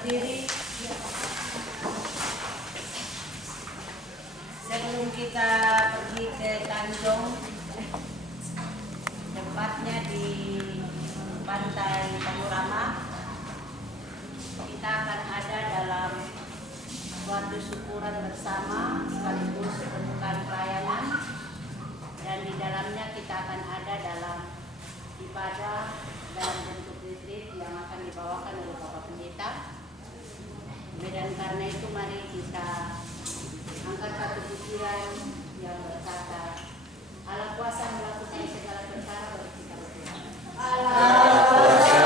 berdiri. Sebelum kita pergi ke Tanjung, tempatnya di Pantai Panorama, kita akan ada dalam suatu syukuran bersama sekaligus pembukaan pelayanan, dan di dalamnya kita akan ada dalam ibadah dalam bentuk retreat yang akan dibawakan oleh Bapak Pendeta. Dan karena itu mari kita angkat satu pikiran yang berkata, Allah kuasa melakukan segala perkara bagi kita berdua. Allah kuasa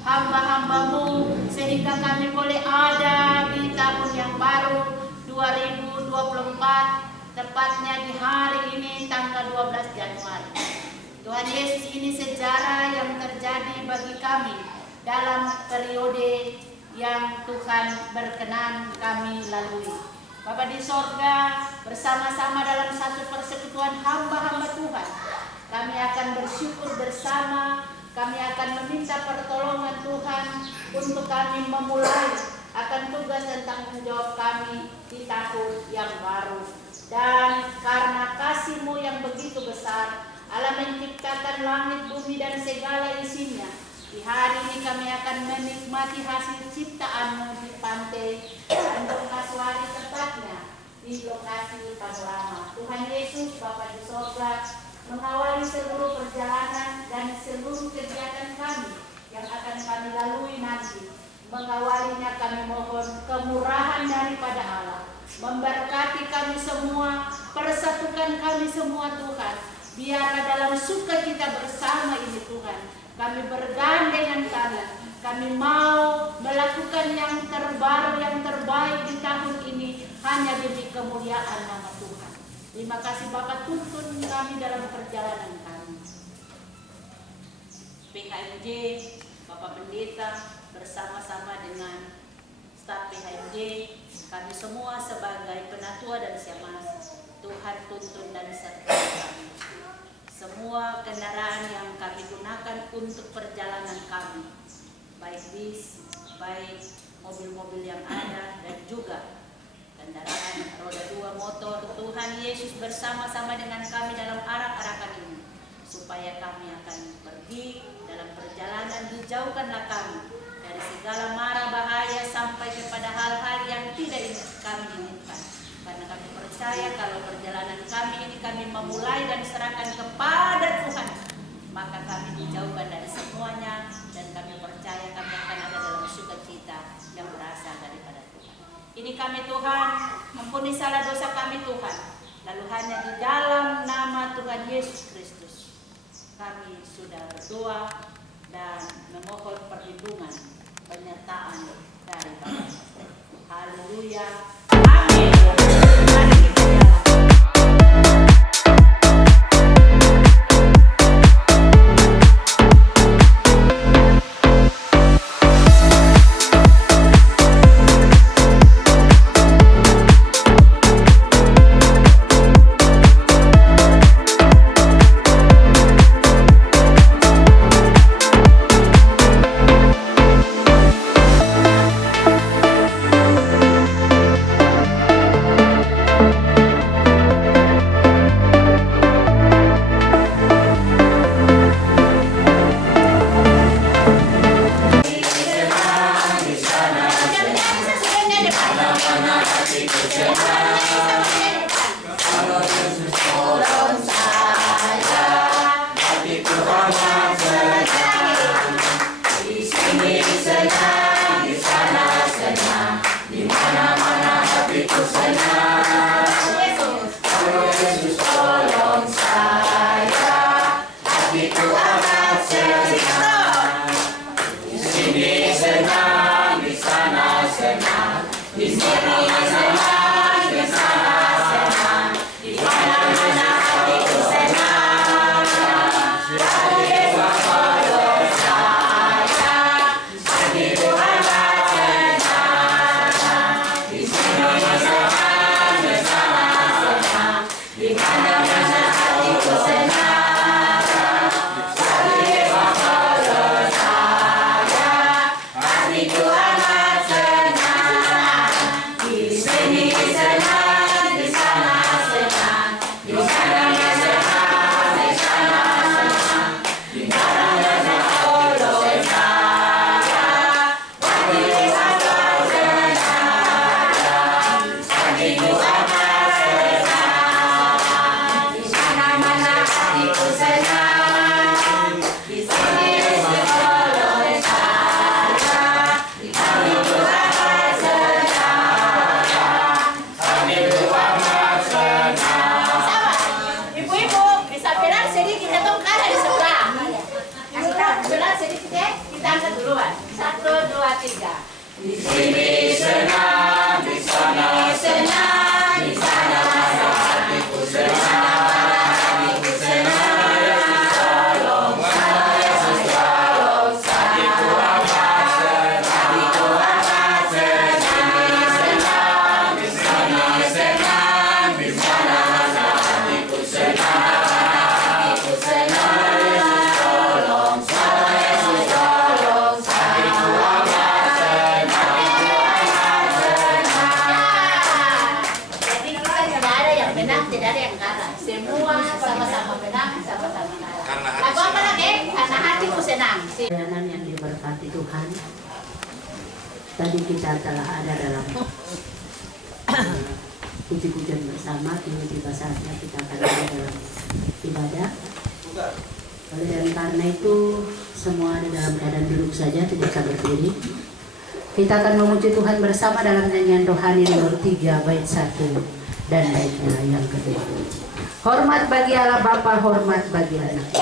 hamba-hambamu, sehingga kami boleh ada di tahun yang baru 2024, tepatnya di hari ini tanggal 12 Januari. Tuhan Yesus, ini sejarah yang terjadi bagi kami dalam periode yang Tuhan berkenan kami lalui. Bapa di sorga, bersama-sama dalam satu persekutuan hamba-hamba Tuhan, kami akan bersyukur bersama. Kami akan meminta pertolongan Tuhan untuk kami memulai akan tugas dan tanggung jawab kami di tahun yang baru. Dan karena kasih-Mu yang begitu besar, Allah menciptakan langit, bumi, dan segala isinya. Di hari ini kami akan menikmati hasil ciptaan-Mu di pantai Tanjung Kasuari, tepatnya di lokasi Panorama. Tuhan Yesus, Bapa di sorga, mengawali seluruh perjalanan dan seluruh kegiatan kami yang akan kami lalui nanti. Mengawalinya kami mohon kemurahan daripada Allah, memberkati kami semua, persatukan kami semua Tuhan. Biarlah dalam sukacita bersama ini Tuhan, kami bergandengan tangan. Kami mau melakukan yang terbaru, yang terbaik di tahun ini hanya demi kemuliaan nama Tuhan. Terima kasih Bapak, tuntun kami dalam perjalanan kami. PHMJ, Bapak Pendeta bersama-sama dengan staf PHMJ, kami semua sebagai penatua dan syemasi, Tuhan tuntun dan sertai kami. Semua kendaraan yang kami gunakan untuk perjalanan kami, baik bis, baik mobil-mobil yang ada, dan juga kendaraan roda 2 motor, Tuhan Yesus bersama-sama dengan kami dalam arak-arakan ini, supaya kami akan pergi dalam perjalanan. Dijauhkanlah kami dari segala mara bahaya sampai kepada hal-hal yang tidak kami inginkan, karena kami percaya kalau perjalanan kami ini kami memulai dan serahkan kepada Tuhan, maka kami dijauhkan dari semuanya, dan kami percaya kami akan ada dalam sukacita yang berasal daripada ini kami Tuhan, ampuni salah dosa kami Tuhan, lalu hanya di dalam nama Tuhan Yesus Kristus kami sudah berdoa dan memohon perlindungan, penyertaan dari Bapa. Haleluya, amin. Mari kita jalan. Mana hatiku senang. Yesus tolong saya, hatiku amat senang. Di sini senang, di sana senang, di sini senang, di sana senang, di mana-mana hatiku senang. Yesus tolong saya, hatiku amat senang. Di sini senang, di sana senang, di mana-mana hatiku senang. Hatiku amat senang. Di sini senang, di sana senang, di mana-mana senang, di sana senang, di mana-mana tolong saya. Hatiku amat senang. Hatiku amat senang. Di mana-mana hatiku senang. Di sini tolong saya. Hatiku amat senang. Hatiku amat senang. Ibu-ibu, bisa benar sedikit atau ada di sebelah? Kasih tahu sebelah sedikit ya. Kita angkat duluan. 1, 2, 3. Di sini senang, di sana senang, di sana hatiku senang, hatiku senang. Yesus tolong saya, Yesus tolong saya. Hatiku amat senang, hatiku amat senang. Di sini senang, di sana senang, di mana-mana hatiku senang, hatiku senang. Yesus tolong saya, Yesus tolong saya. Hatiku amat senang, hatiku amat senang. Jadi kita tidak ada yang menang, tidak ada yang kalah. Semua sama-sama menang, sama-sama kalah. Lagu apa lagi? Karena hatiku senang. Pelayanan yang diberkati Tuhan. Tadi kita telah ada dalam puji-pujian bersama. Kini tiba saatnya kita akan ada dalam ibadah. Oleh dan karena itu semua ada dalam keadaan duduk saja, tidak usah berdiri. Kita akan memuji Tuhan bersama dalam nyanyian rohani nomor 3 bait 1 dan baitnya yang kedua. Hormat bagi Allah Bapa, hormat bagi anak.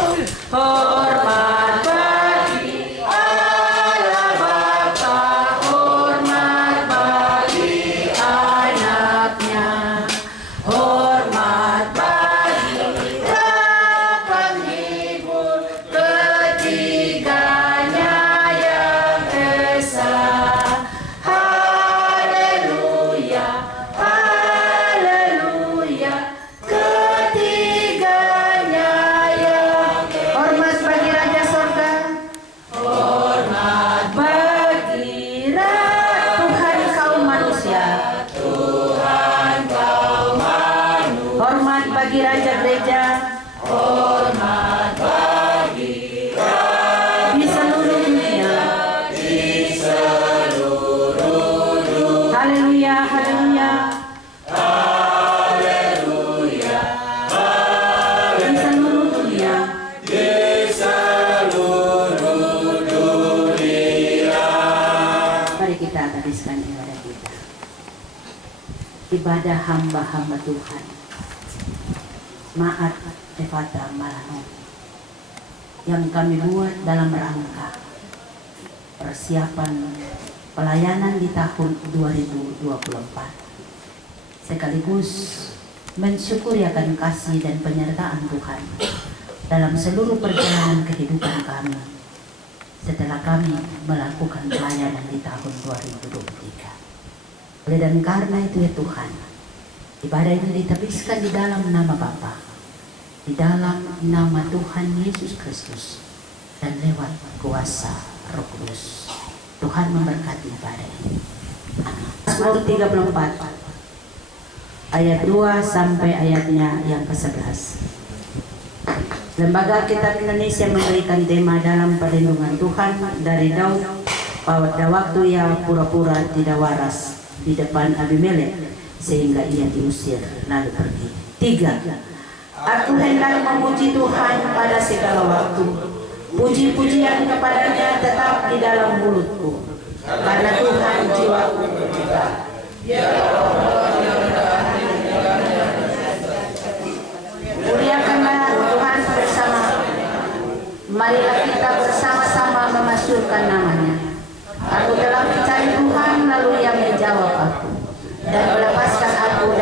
Hormat bagi Allah Bapa, hormat bagi anaknya, hormat bagi Roh Penghibur, ketiganya yang esa. Haleluya, haleluya, ketiganya yang hormat bagi Raja Sorga, hormat bagi Tuhan kaum manusia, Tuhan kaum manusia, hormat bagi Raja Gereja, hormat bagi di seluruh dunia, di seluruh dunia. Haleluya, haleluya. Haleluya. Di seluruh dunia. Di seluruh dunia. Mari kita habiskan ibadah kita. Ibadah hamba-hamba Tuhan. Maat Evata Malano yang kami buat dalam rangka persiapan pelayanan di tahun 2024, sekaligus mensyukuri akan kasih dan penyertaan Tuhan dalam seluruh perjalanan kehidupan kami setelah kami melakukan pelayanan di tahun 2023. Oleh dan karena itu ya Tuhan, ibadah ini ditebiskan di dalam nama Bapa, di dalam nama Tuhan Yesus Kristus, dan lewat kuasa Roh Kudus. Tuhan memberkati ibadah ini. Mazmur 34 ayat 2 sampai ayatnya yang ke-11. Lembaga Kitab Indonesia memberikan tema dalam perlindungan Tuhan dari Daud. Pada waktu ia pura-pura tidak waras di depan Abimelek sehingga ia diusir lalu pergi. 3. Aku hendak memuji Tuhan pada segala waktu. Puji-pujian kepadanya tetap di dalam mulutku. Karena Tuhan jiwaku berjuta. Ya Allah,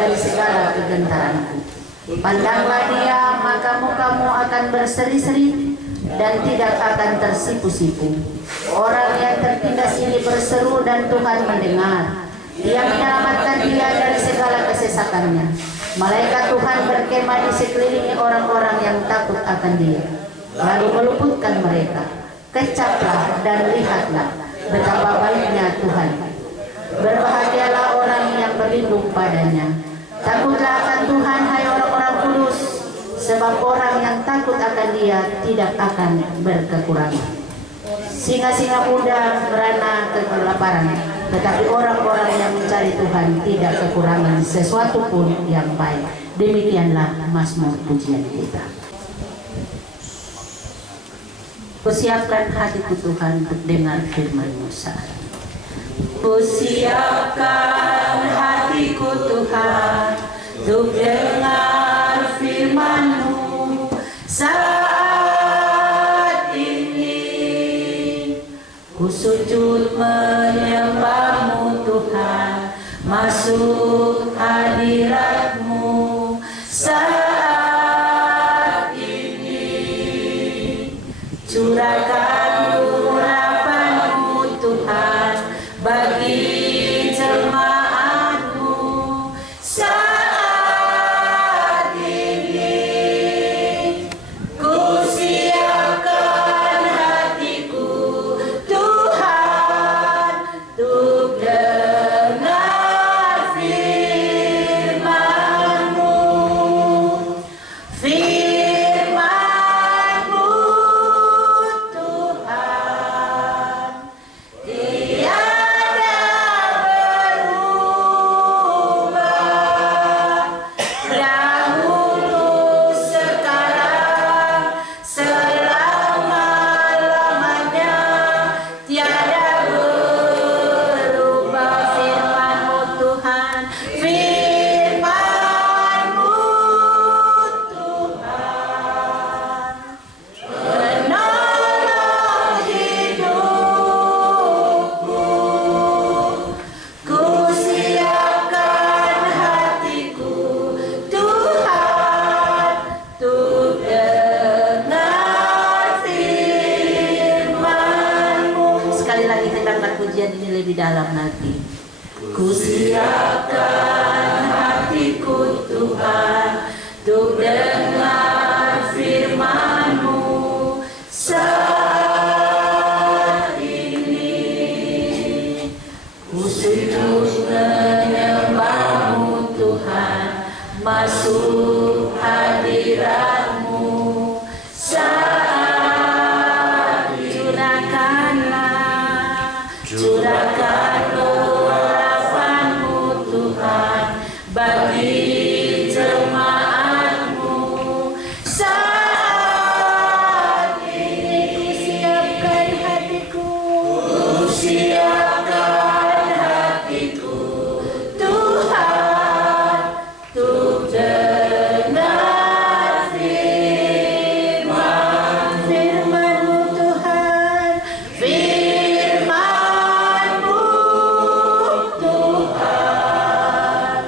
dari segala kegentaranku. Pandanglah dia, maka mukamu akan berseri-seri dan tidak akan tersipu-sipu. Orang yang tertindas ini berseru dan Tuhan mendengar. Dia menyelamatkan dia dari segala kesesakannya. Malaikat Tuhan berkemah di sekelilingi orang-orang yang takut akan dia, lalu meluputkan mereka. Kecaplah dan lihatlah betapa baiknya Tuhan. Berbahagialah orang yang berlindung padanya. Takutlah akan Tuhan, hai orang-orang kudus, sebab orang yang takut akan dia tidak akan berkekurangan. Singa-singa muda merana kelaparan, tetapi orang-orang yang mencari Tuhan tidak kekurangan sesuatu pun yang baik. Demikianlah Mazmur pujian kita. Kusiapkan hatiku Tuhan untuk dengar firman-Mu saat ini. Kusiapkan hatiku Tuhan untuk dengar firman-Mu saat ini. Ku sujud menyembah-Mu Tuhan, masuk hadirat-Mu saat ini. Curahkan urapan-Mu Tuhan bagi jemaat-Mu saat ini. Ku siapkan hatiku Tuhan untuk dengar firman-Mu. Firman-Mu Tuhan tiada berubah, dahulu sekarang selama-lamanya tiada berubah. Firman-Mu Tuhan, firman-Mu Tuhan menolong hidupku. Ku siapkan hatiku Tuhan untuk dengar firman-Mu. Sekali lagi kita angkat pujian ini lebih dalam lagi. Ku siapkan hatiku Tuhan untuk dengar firman-Mu saat ini. Ku sujud menyembah-Mu Tuhan, masuk hadirat-Mu saat ini. Curahkan urapan-Mu Tuhan bagi jemaat-Mu saat ini. Ku siapkan hatiku Tuhan untuk dengar firman-Mu Tuhan, firman-Mu Tuhan.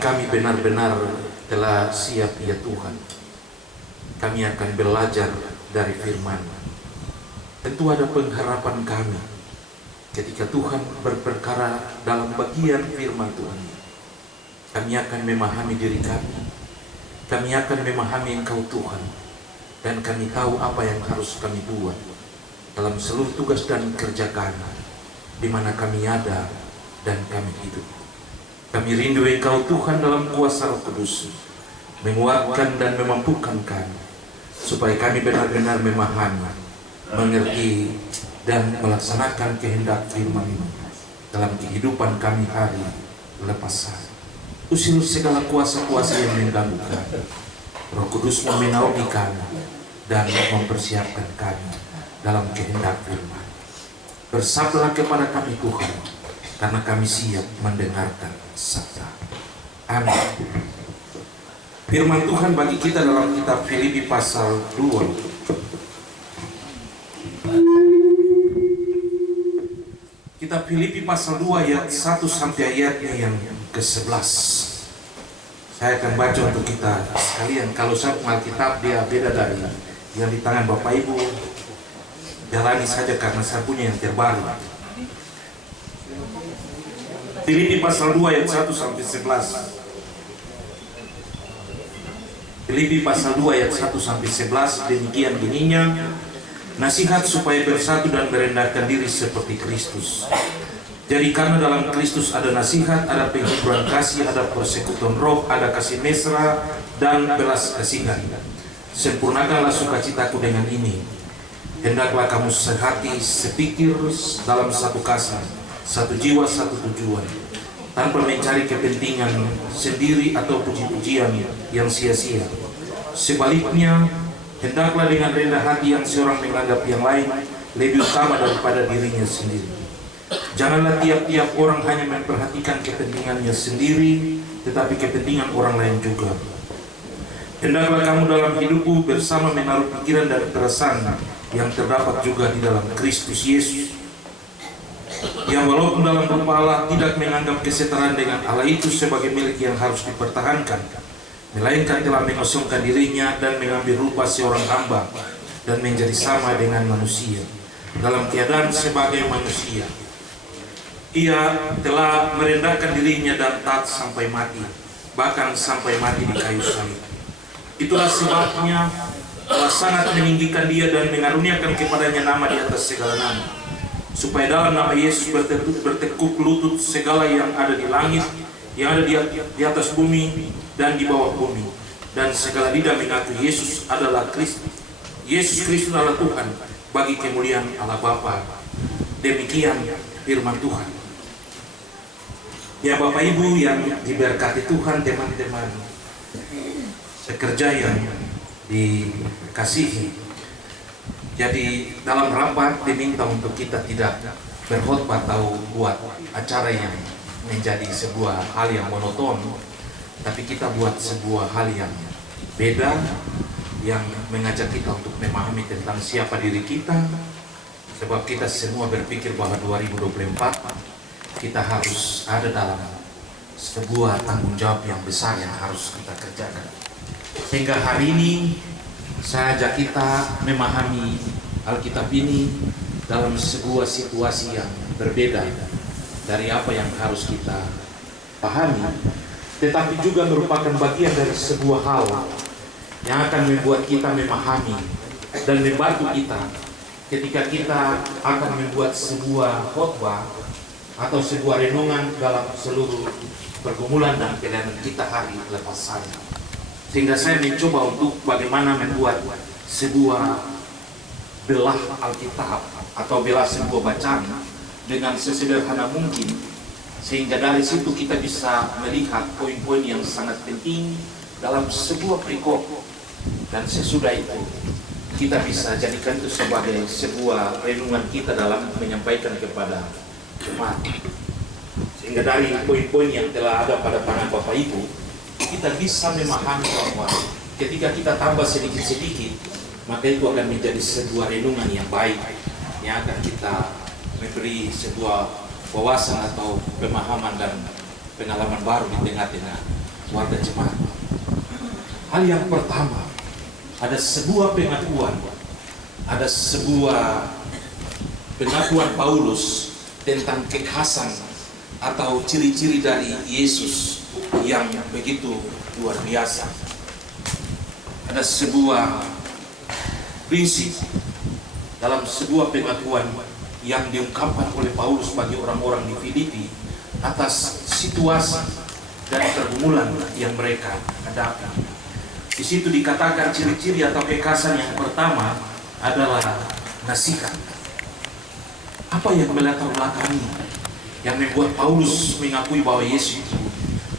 kami benar-benar telah siap ya Tuhan. Kami akan belajar dari firman. Tentu ada pengharapan kami ketika Tuhan berperkara dalam bagian firman Tuhan. Kami akan memahami diri kami. Kami akan memahami Engkau Tuhan. Dan kami tahu apa yang harus kami buat dalam seluruh tugas dan kerja kami, di mana kami ada dan kami hidup. Kami rindu Engkau Tuhan dalam kuasa Roh Kudus, menguatkan dan memampukan kami, supaya kami benar-benar memahami, mengerti, dan melaksanakan kehendak firman-Mu dalam kehidupan kami hari lepas hari. Usir segala kuasa-kuasa yang mengganggu kami. Roh Kudus menaungi kami dan mempersiapkan kami dalam kehendak firman. Bersabdalah kepada kami Tuhan, karena kami siap mendengarkan sabda. Amin. Firman Tuhan bagi kita dalam kitab Filipi pasal 2. Kitab Filipi pasal 2 ayat 1 sampai ayatnya yang ke-11. Saya akan baca untuk kita sekalian. Kalau saya Alkitab dia beda dari yang di tangan Bapak Ibu. Jalani saja karena saya punya yang terbaru. Filipi pasal 2 ayat 1 sampai 11. Filipi pasal 2 ayat 1 sampai 11, demikian bunyinya. Nasihat supaya bersatu dan merendahkan diri seperti Kristus. Jadi karena dalam Kristus ada nasihat, ada penghiburan kasih, ada persekutuan roh, ada kasih mesra dan belas kasihan. Sempurnakanlah sukacitaku dengan ini. Hendaklah kamu sehati, sepikir dalam satu kasih, satu jiwa, satu tujuan, tanpa mencari kepentingan sendiri atau puji-pujian yang sia-sia. Sebaliknya, hendaklah dengan rendah hati yang seorang menganggap yang lain lebih utama daripada dirinya sendiri. Janganlah tiap-tiap orang hanya memperhatikan kepentingannya sendiri, tetapi kepentingan orang lain juga. Hendaklah kamu dalam hidupmu bersama menaruh pikiran dan perasaan yang terdapat juga di dalam Kristus Yesus, yang walaupun dalam rupa Allah tidak menganggap kesetaraan dengan Allah itu sebagai milik yang harus dipertahankan, melainkan telah mengosongkan dirinya dan mengambil rupa seorang hamba dan menjadi sama dengan manusia dalam keadaan sebagai manusia. Ia telah merendahkan dirinya dan taat sampai mati, bahkan sampai mati di kayu salib. Itulah sebabnya Allah sangat meninggikan dia dan mengaruniakan kepadanya nama di atas segala nama, supaya dalam nama Yesus bertekuk lutut segala yang ada di langit, yang ada di atas bumi dan di bawah bumi, dan segala lidah mengaku Yesus adalah Kristus. Yesus Kristus adalah Tuhan, bagi kemuliaan Allah Bapa. Demikian firman Tuhan. Ya Bapak Ibu yang diberkati Tuhan, teman-teman sekerja yang dikasihi. Jadi dalam rapat diminta untuk kita tidak berkhotbah atau buat acara yang menjadi sebuah hal yang monoton, tapi kita buat sebuah hal yang beda, yang mengajak kita untuk memahami tentang siapa diri kita. Sebab kita semua berpikir bahwa 2024 kita harus ada dalam sebuah tanggung jawab yang besar yang harus kita kerjakan. Sehingga hari ini saya ajak kita memahami Alkitab ini dalam sebuah situasi yang berbeda dari apa yang harus kita pahami, tetapi juga merupakan bagian dari sebuah hal yang akan membuat kita memahami dan membantu kita ketika kita akan membuat sebuah khotbah atau sebuah renungan dalam seluruh pergumulan dan pelayanan kita hari lepas hari. Sehingga saya mencoba untuk bagaimana membuat sebuah belah Alkitab atau belah sebuah bacaan dengan sesederhana mungkin, sehingga dari situ kita bisa melihat poin-poin yang sangat penting dalam sebuah perikop, dan sesudah itu kita bisa jadikan itu sebagai sebuah renungan kita dalam menyampaikan kepada jemaat. Sehingga dari poin-poin yang telah ada pada tangan Bapak Ibu, kita bisa memahami bahwa ketika kita tambah sedikit-sedikit, maka itu akan menjadi sebuah renungan yang baik, yang akan kita memberi sebuah wawasan atau pemahaman dan pengalaman baru di tengah-tengah warga jemaat. Hal yang pertama, ada sebuah pengakuan, ada sebuah pengakuan Paulus tentang kekhasan atau ciri-ciri dari Yesus yang begitu luar biasa. Ada sebuah prinsip dalam sebuah pengakuan yang diungkapkan oleh Paulus bagi orang-orang di Filipi atas situasi dan pergumulan yang mereka hadapi. Di situ dikatakan ciri-ciri atau kekhasan yang pertama adalah nasihat. Apa yang melatar belakangi yang membuat Paulus mengakui bahwa Yesus itu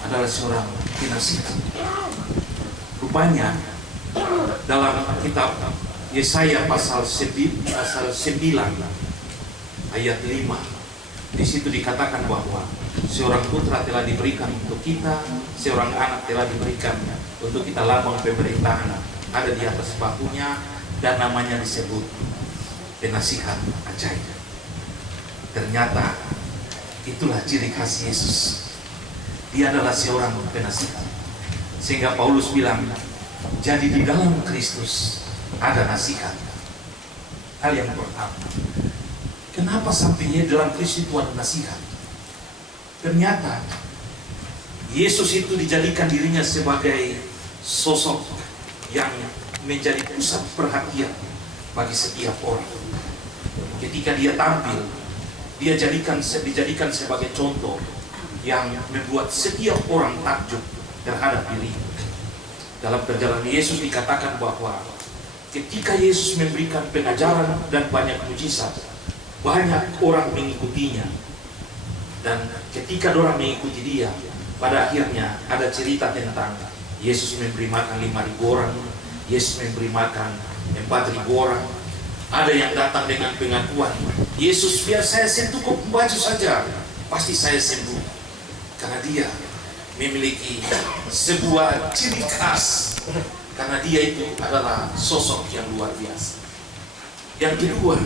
adalah seorang penasihat? Rupanya dalam kitab Yesaya pasal 9 ayat 5, di situ dikatakan bahwa seorang putra telah diberikan untuk kita, seorang anak telah diberikan untuk kita, lambang pemerintahan ada di atas bahunya, dan namanya disebut penasihat ajaib. Ternyata itulah ciri khas Yesus. Dia adalah seorang penasihat. Sehingga Paulus bilang, jadi di dalam Kristus ada nasihat. Hal yang pertama, kenapa sampai di dalam Kristus itu ada nasihat? Ternyata Yesus itu dijadikan dirinya sebagai sosok yang menjadi pusat perhatian bagi setiap orang. Ketika dia tampil, dia dijadikan sebagai contoh yang membuat setiap orang takjub terhadap dirinya. Dalam perjalanan Yesus dikatakan bahwa ketika Yesus memberikan pengajaran dan banyak mujizat, banyak orang mengikutinya. Dan ketika orang mengikuti dia, pada akhirnya ada cerita tentang Yesus memberi makan 5.000 orang, Yesus memberi makan 4.000 orang. Ada yang datang dengan pengakuan, Yesus, biar saya sentuh baju saja, pasti saya sembuh. Karena dia memiliki sebuah ciri khas, karena dia itu adalah sosok yang luar biasa. Yang kedua,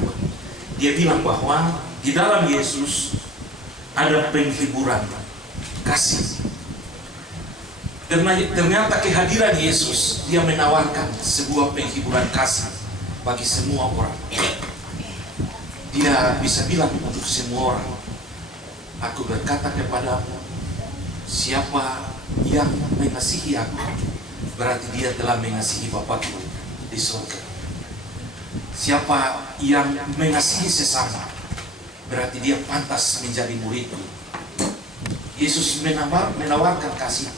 dia bilang bahwa di dalam Yesus ada penghiburan kasih. Ternyata kehadiran Yesus, dia menawarkan sebuah penghiburan kasih bagi semua orang. Dia bisa bilang untuk semua orang, aku berkata kepadamu, siapa yang mengasihi aku, berarti dia telah mengasihi Bapakku di surga. Siapa yang mengasihi sesama, berarti dia pantas menjadi muridku. Yesus menawarkan kasih.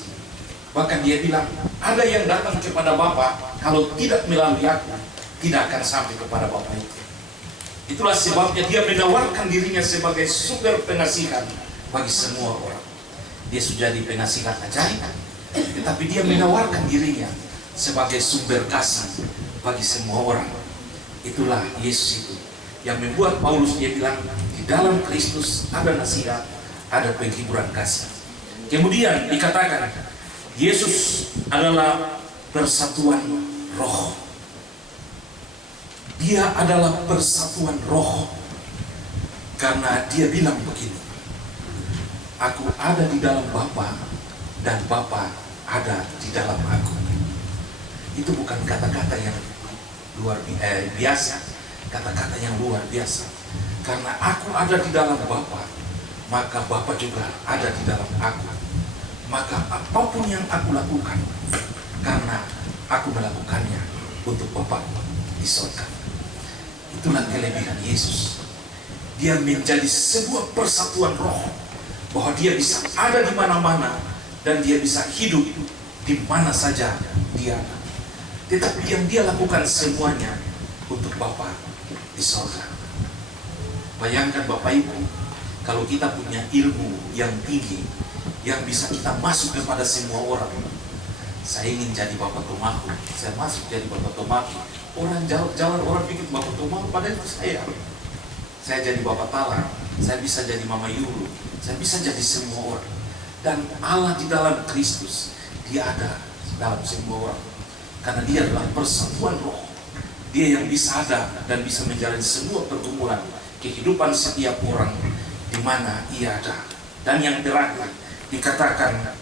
Bahkan dia bilang, ada yang datang kepada Bapa, kalau tidak melalui aku, tidak akan sampai kepada Bapa itu. Itulah sebabnya dia menawarkan dirinya sebagai sumber pengasihan bagi semua orang. Dia sudah jadi penasihat ajaib, tetapi dia menawarkan dirinya sebagai sumber kasih bagi semua orang. Itulah Yesus itu yang membuat Paulus dia bilang, di dalam Kristus ada nasihat, ada penghiburan kasih. Kemudian dikatakan Yesus adalah persatuan roh. Dia adalah persatuan roh, karena dia bilang begini, aku ada di dalam Bapa dan Bapa ada di dalam aku. Itu bukan kata-kata yang biasa, kata-kata yang luar biasa. Karena aku ada di dalam Bapa, maka Bapa juga ada di dalam aku. Maka apapun yang aku lakukan, karena aku melakukannya untuk Bapakku di surga. Itulah kelebihan Yesus. Dia menjadi sebuah persatuan roh, bahwa dia bisa ada di mana-mana dan dia bisa hidup di mana saja dia. Tetapi yang dia lakukan semuanya untuk Bapa di surga. Bayangkan Bapak Ibu, kalau kita punya ilmu yang tinggi, yang bisa kita masuk kepada semua orang. Saya ingin jadi Bapak Tomaku, saya masuk jadi Bapak Tomaku. Orang jalan orang pikir Bapak Tomaku, padahal itu saya. Saya jadi Bapak Tala, saya bisa jadi Mama Yulu, saya bisa jadi semua orang. Dan Allah di dalam Kristus, dia ada dalam semua orang. Karena dia adalah persatuan roh. Dia yang bisa ada dan bisa menjalani semua pergumulan kehidupan setiap orang di mana ia ada. Dan yang terakhir dikatakan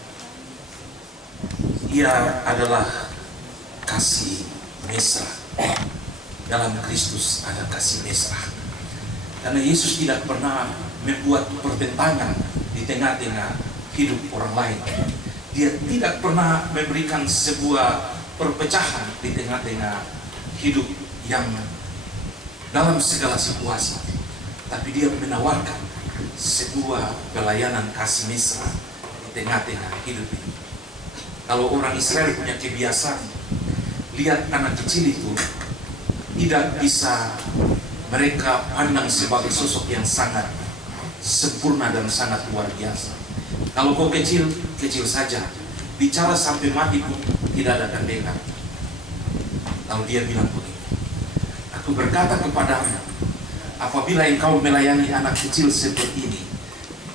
ia adalah kasih mesra. Dalam Kristus ada kasih mesra. Karena Yesus tidak pernah membuat pertentangan di tengah-tengah hidup orang lain. Dia tidak pernah memberikan sebuah perpecahan di tengah-tengah hidup yang dalam segala situasi. Tapi dia menawarkan sebuah pelayanan kasih mesra di tengah-tengah hidup ini. Kalau orang Israel punya kebiasaan, lihat anak kecil itu tidak bisa mereka pandang sebagai sosok yang sangat sempurna dan sangat luar biasa. Kalau kau kecil, kecil saja, bicara sampai mati pun tidak ada tandingan. Lalu dia bilang begini, aku berkata kepadamu, apabila engkau melayani anak kecil seperti ini,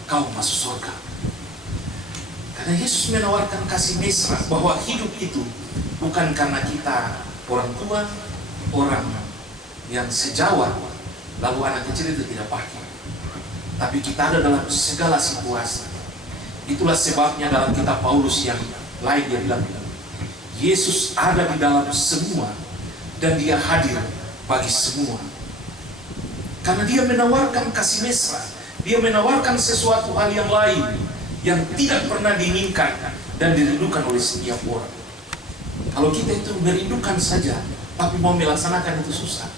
kau masuk surga. Karena Yesus menawarkan kasih mesra bahwa hidup itu bukan karena kita orang tua, orang yang sejawat, lalu anak kecil itu tidak pakai. Tapi kita ada dalam segala situasi. Itulah sebabnya dalam kitab Paulus yang lain dia bilang, Yesus ada di dalam semua dan dia hadir bagi semua. Karena dia menawarkan kasih mesra, dia menawarkan sesuatu hal yang lain yang tidak pernah diinginkan dan dirindukan oleh setiap orang. Kalau kita itu merindukan saja, tapi mau melaksanakan itu susah.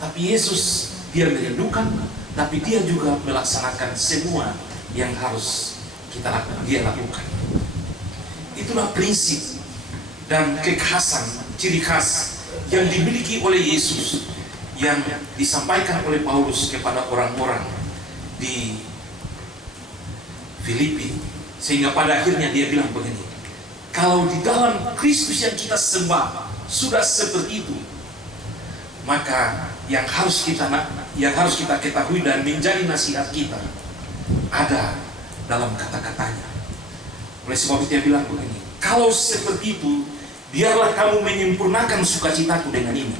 Tapi Yesus, dia merindukan, tapi dia juga melaksanakan semua yang harus dia lakukan. Itulah prinsip dan kekhasan, ciri khas yang dimiliki oleh Yesus, yang disampaikan oleh Paulus kepada orang-orang di Filipi, sehingga pada akhirnya dia bilang begini, kalau di dalam Kristus yang kita sembah sudah seperti itu, maka yang harus kita ketahui dan menjadi nasihat kita ada dalam kata-katanya. Oleh sebab itu dia bilang begini, kalau seperti itu, biarlah kamu menyempurnakan sukacitaku dengan ini.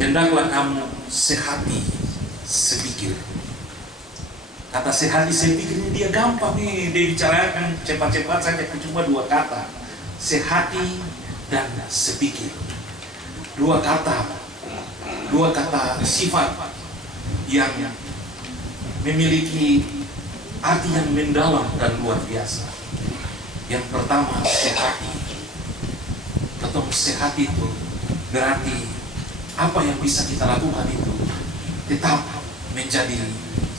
Hendaklah kamu sehati, sepikir. Kata sehati, sepikir ini dia gampang nih, dia bicarakan cepat-cepat saja, cuma dua kata, sehati dan sepikir. Dua kata sifat yang memiliki arti yang mendalam dan luar biasa. Yang pertama, sehati. Ketemu sehati itu berarti apa yang bisa kita lakukan itu tetap menjadi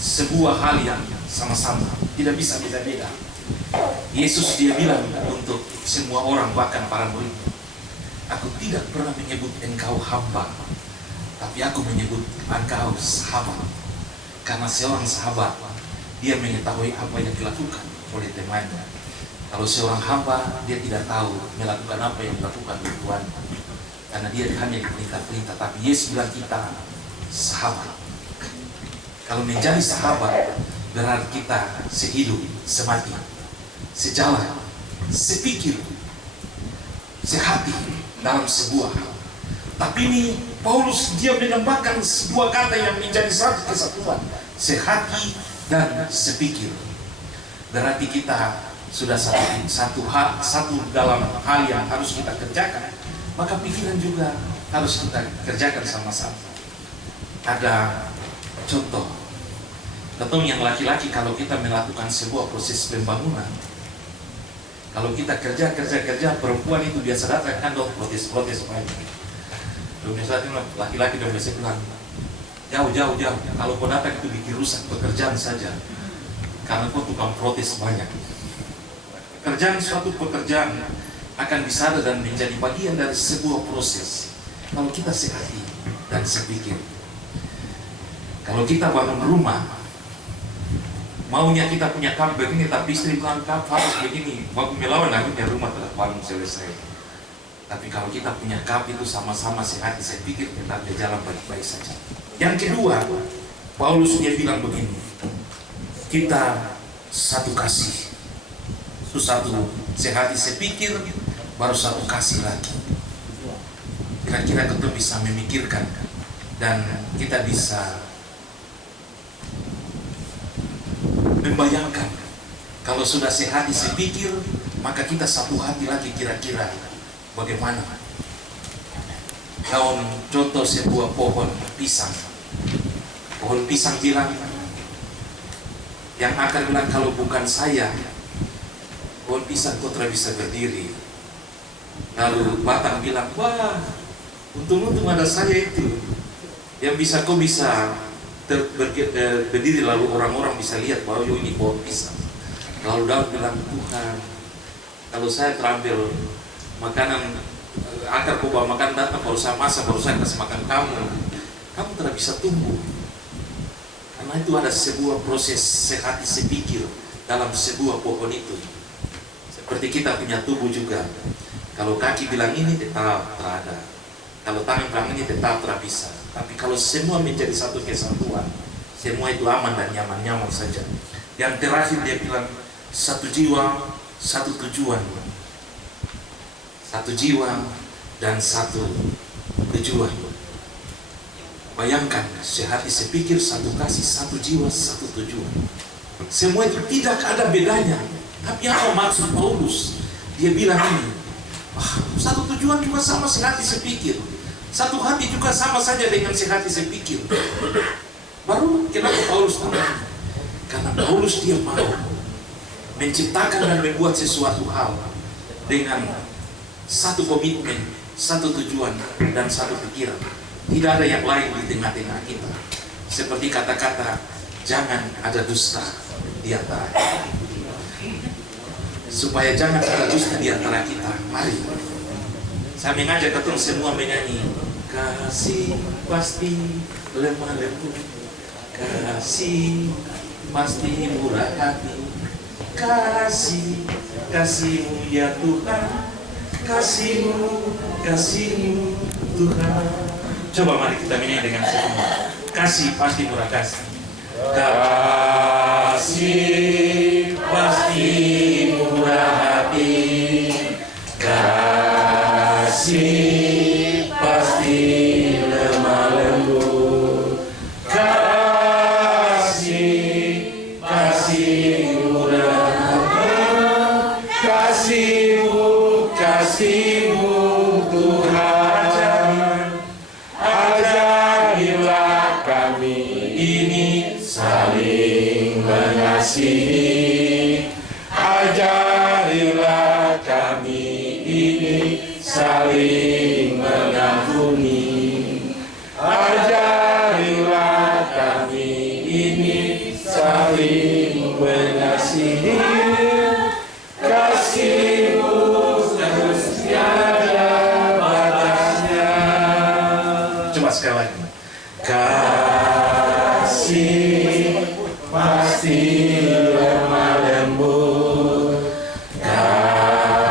sebuah hal yang sama-sama, tidak bisa beda-beda. Yesus dia bilang untuk semua orang, bahkan para murid, aku tidak pernah menyebut engkau hamba, tapi aku menyebut engkau sahabat. Karena seorang sahabat, dia mengetahui apa yang dilakukan oleh temannya. Kalau seorang hamba, dia tidak tahu melakukan apa yang dilakukan oleh Tuhan, karena dia hanya diperintah-perintah. Tapi Yesus bilang kita sahabat. Kalau menjadi sahabat, berarti kita sehidup, semati, sejalan, sepikir, sehati dalam sebuah hal. Tapi ini Paulus dia menambahkan sebuah kata yang menjadi satu kesatuan, sehati dan sepikir. Berarti kita sudah satu dalam hal yang harus kita kerjakan, maka pikiran juga harus kita kerjakan sama-sama. Ada contoh, ketemu yang laki-laki, kalau kita melakukan sebuah proses pembangunan, kalau kita kerja, perempuan itu biasa datang kan dong protes banyak. Misalnya laki-laki dan biasa bilang, jauh. Kalau kau datang itu bikin rusak pekerjaan saja, karena kau tukang protes banyak. Suatu pekerjaan akan bisa ada dan menjadi bagian dari sebuah proses. Kalau kita sehati dan sepikir, kalau kita bangun rumah, maunya kita punya kap begini, tapi istri bilang kap harus begini, waktu melawan akhirnya rumah telah bangun selesai. Tapi kalau kita punya kap itu sama-sama sehati, saya pikir tetap berjalan baik-baik saja. Yang kedua, Paulus dia bilang begini, kita satu kasih. Itu satu, sehati sepikir, baru satu kasih lagi. Kira-kira kita bisa memikirkan dan kita bisa membayangkan kalau Kalau sudah sehati sepikir, maka kita satu hati lagi kira-kira bagaimana. Daun contoh sebuah pohon pisang. Pohon pisang bilang, yang akar bilang kalau bukan saya, pohon pisang kok tidak bisa berdiri. Lalu batang bilang, wah, untung-untung ada saya itu yang bisa kok bisa berdiri, lalu orang-orang bisa lihat bahwa ini pohon pisang. Lalu daun bilang, Tuhan, kalau saya terambil makanan, akar kau bawa makan datang, kalau saya masak, kalau saya kasih makan kamu tidak bisa tumbuh. Karena itu ada sebuah proses sehati sepikir dalam sebuah pohon itu. Seperti kita punya tubuh juga. Kalau kaki bilang ini tetap terada, kalau tangan bilang ini tetap tidak bisa. Tapi kalau semua menjadi satu kesatuan, semua itu aman dan nyaman-nyaman saja. Yang terakhir dia bilang, satu jiwa, satu tujuan. Satu jiwa dan satu tujuan. Bayangkan, sehati sepikir, satu kasih, satu jiwa, satu tujuan. Semua itu tidak ada bedanya. Tapi apa maksud Paulus? Dia bilang ini, satu tujuan juga sama sehati sepikir. Satu hati juga sama saja dengan sehati sepikir. Baru kenapa Paulus tambah? Karena Paulus dia mau menciptakan dan membuat sesuatu hal dengan satu komitmen, satu tujuan, dan satu pikiran. Tidak ada yang lain di tengah-tengah kita. Seperti kata-kata, jangan ada dusta di antara kita. Supaya jangan ada dusta di antara kita, mari saya mengajak ketemu semua menyanyi. Kasih pasti lemah lembut, kasih pasti murah hati, kasihmu ya Tuhan, kasihmu Tuhan. Coba mari kita menyanyi dengan semua. Kasih pasti murah kasih, kasih pasti murah hati, kasih pasti lemah lembut, kasih murah hati, kasihmu Tuhan, ajarilah kami ini saling mengasihi, ajarilah kami ini saling mengampuni, ajarilah kami ini saling mengasihi, kasihmu terus tiada batasnya. Coba sekali lagi. Kasih pasti lemah lembut,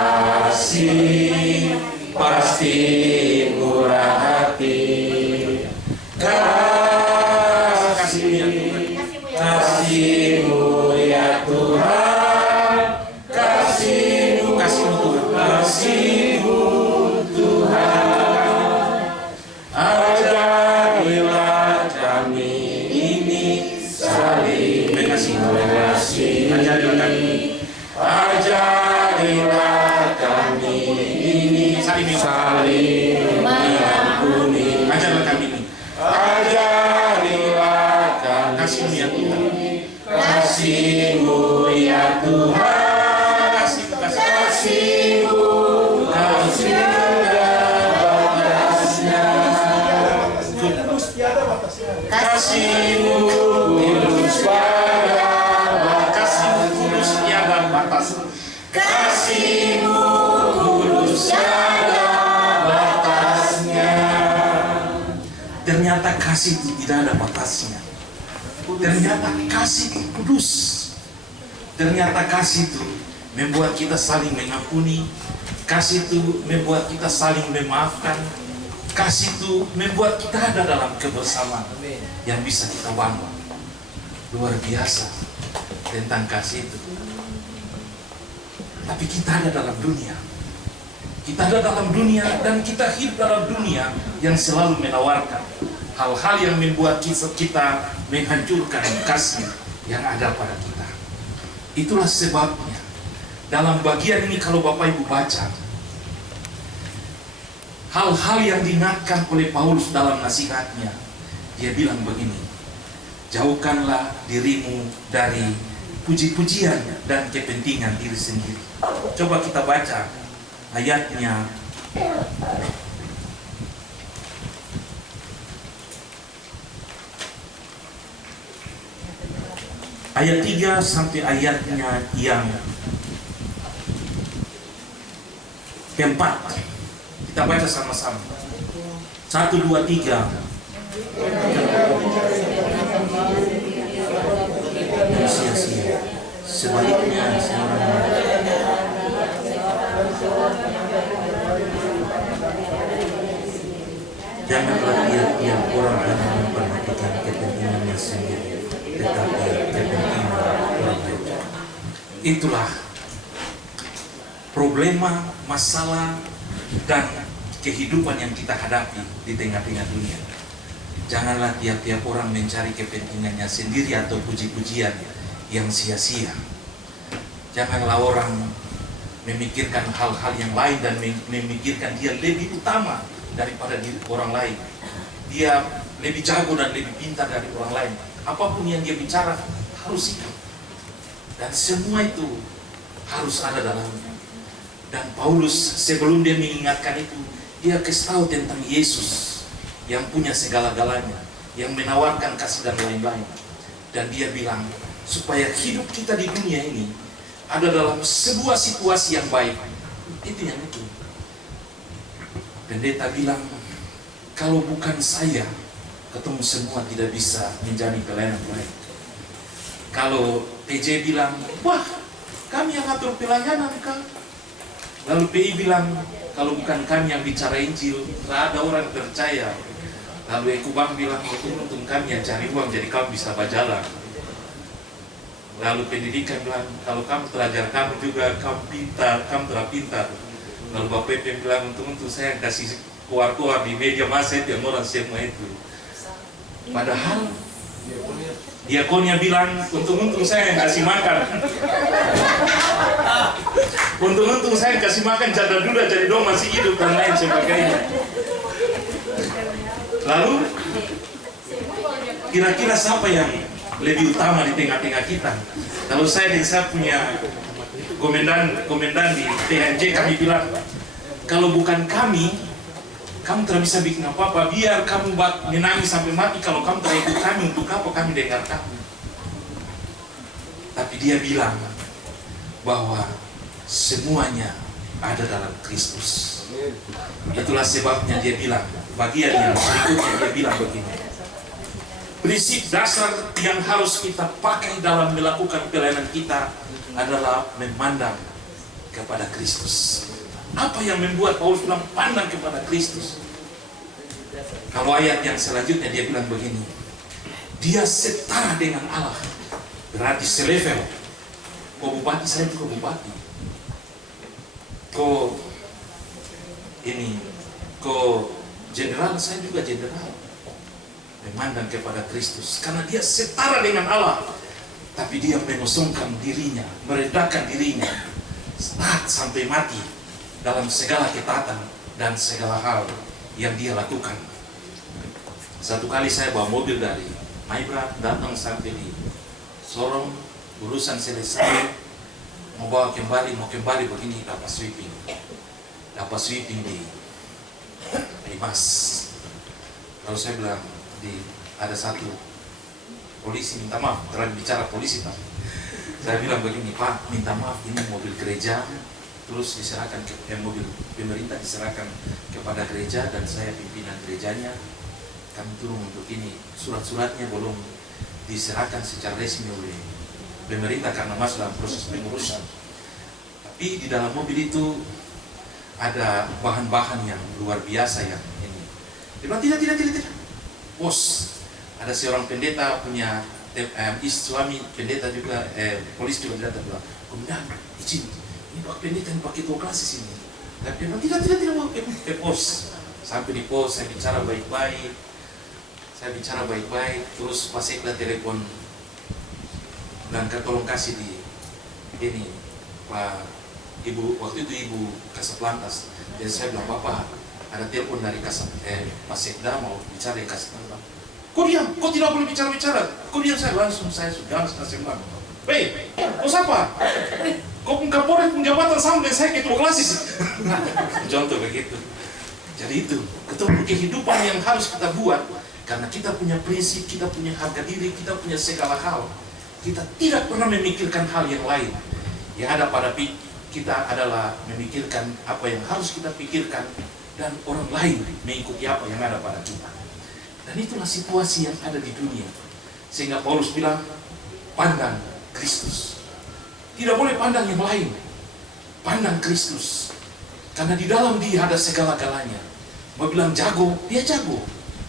kasih pasti murah hati, kasihmu ya Tuhan, kasihmu Tuhan, ajarilah kami ini saling mengasihi, ajarilah kami ini saling mengampuni, ajarilah kami ini, ajarilah kami kasihmu ya Tuhan, kasihmu ya Tuhan, kasihmu kasihmu tulus pada, kasihmu tulus tiada batas, kasihmu tulus tiada batasnya. Ternyata kasih itu tidak ada batasnya. Ternyata kasih itu kudus. Ternyata kasih itu membuat kita saling mengampuni. Kasih itu membuat kita saling memaafkan. Kasih itu membuat kita ada dalam kebersamaan yang bisa kita bangun. Luar biasa tentang kasih itu. Tapi kita ada dalam dunia. Kita ada dalam dunia dan kita hidup dalam dunia yang selalu menawarkan hal-hal yang membuat kita menghancurkan kasih yang ada pada kita. Itulah sebabnya dalam bagian ini kalau Bapak Ibu baca, hal-hal yang diingatkan oleh Paulus dalam nasihatnya, dia bilang begini, jauhkanlah dirimu dari puji-pujian dan kepentingan diri sendiri. Coba kita baca ayatnya. Ayat 3 sampai ayatnya yang keempat. Kita baca sama-sama. 1, 2, 3. Sia-sia. Sebaliknya janganlah tiap-tiap orang hanya memperhatikan kepentingannya sendiri, tetapi kepentingan orang lain. Itulah problema, masalah, dan kehidupan yang kita hadapi di tengah-tengah dunia. Janganlah tiap-tiap orang mencari kepentingannya sendiri atau puji-pujian yang sia-sia. Janganlah orang memikirkan hal-hal yang lain dan memikirkan dia lebih utama daripada diri orang lain. Dia lebih jago dan lebih pintar dari orang lain. Apapun yang dia bicara harus ikut. Dan semua itu harus ada dalamnya. Dan Paulus sebelum dia mengingatkan itu, dia kasih tahu tentang Yesus yang punya segala-galanya, yang menawarkan kasih dan lain-lain. Dan dia bilang supaya hidup kita di dunia ini ada dalam sebuah situasi yang baik. Itu yang itu. Pendeta bilang, kalau bukan saya, ketemu semua tidak bisa menjadi pelayanan baik. Kalau PJ bilang, wah, kami yang atur pelayanan kan. Lalu PI bilang, kalau bukan kami yang bicara Injil, tidak ada orang percaya. Lalu Ekubang bilang, untung kami yang cari uang, jadi kamu bisa berjalan. Lalu pendidikan bilang, kalau kamu belajar kamu juga, kamu pintar, kamu telah pintar. Lalu Bapak Ibu bilang, untung saya kasih keluar-keluar di media massa itu yang orang semua itu. Padahal diakonnya bilang, untung saya yang kasih makan. Untung saya yang kasih makan, janda duda jadi dong masih hidup dan lain sebagainya. Lalu kira-kira siapa yang lebih utama di tengah-tengah kita? Kalau saya punya komandan di TNJ, kami bilang, kalau bukan kami, kamu tidak bisa bikin apa-apa. Biar kamu menangis sampai mati, kalau kamu tidak ikut kami, untuk apa kami dengar kamu? Tapi dia bilang bahwa semuanya ada dalam Kristus. Itulah sebabnya dia bilang, bagian yang berikutnya dia bilang begini, prinsip dasar yang harus kita pakai dalam melakukan pelayanan kita adalah memandang kepada Kristus. Apa yang membuat Paulus bilang pandang kepada Kristus? Kalau ayat yang selanjutnya dia bilang begini, dia setara dengan Allah, berarti selevel. Kau bupati, saya juga bupati. Kau jenderal, saya juga jenderal. Memandang kepada Kristus karena dia setara dengan Allah, tapi dia mengosongkan dirinya, merendahkan dirinya taat sampai mati dalam segala ketaatan dan segala hal yang dia lakukan. Satu kali saya bawa mobil dari Maibra datang sampai di Sorong, urusan selesai, mau kembali begini, dapat sweeping di Mas. Kalau saya bilang, ada satu polisi minta maaf, terlalu bicara polisi Pak. Saya bilang begini, Pak, minta maaf, ini mobil gereja, terus diserahkan mobil pemerintah diserahkan kepada gereja dan saya pimpinan gerejanya. Kami turun untuk ini, surat-suratnya belum diserahkan secara resmi oleh pemerintah karena masih dalam proses pengurusan. Tapi di dalam mobil itu ada bahan-bahan yang luar biasa yang ini. Dia bilang, tidak. Bos, ada seorang pendeta punya suami pendeta juga, polisi juga datang bilang, komandan, izin, ini pak pendeta yang pakai toa klasis ini. Dan dia bilang, tidak mau ke pos. Sampai di pos, saya bicara baik-baik, terus pas saya telepon dan tolong kasih di ini Pak Ibu, waktu itu Ibu Kasablantas, dan saya bilang, Bapak ada telepon dari Pak Sekda mau bicara di Kasablantas. Kok diam? Kok tidak boleh bicara-bicara? Kok diam? Saya sudah saya bilang, hei, kok siapa? Kok Kapolres penjabatan sama dengan saya ketua klasis? Contoh begitu. Jadi itu kehidupan yang harus kita buat, karena kita punya prinsip, kita punya harga diri, kita punya segala hal. Kita tidak pernah memikirkan hal yang lain. Yang ada pada kita adalah memikirkan apa yang harus kita pikirkan, dan orang lain mengikuti apa yang ada pada kita. Dan itulah situasi yang ada di dunia. Sehingga Paulus bilang, pandang Kristus. Tidak boleh pandang yang lain. Pandang Kristus. Karena di dalam dia ada segala-galanya. Mau bilang jago, dia jago.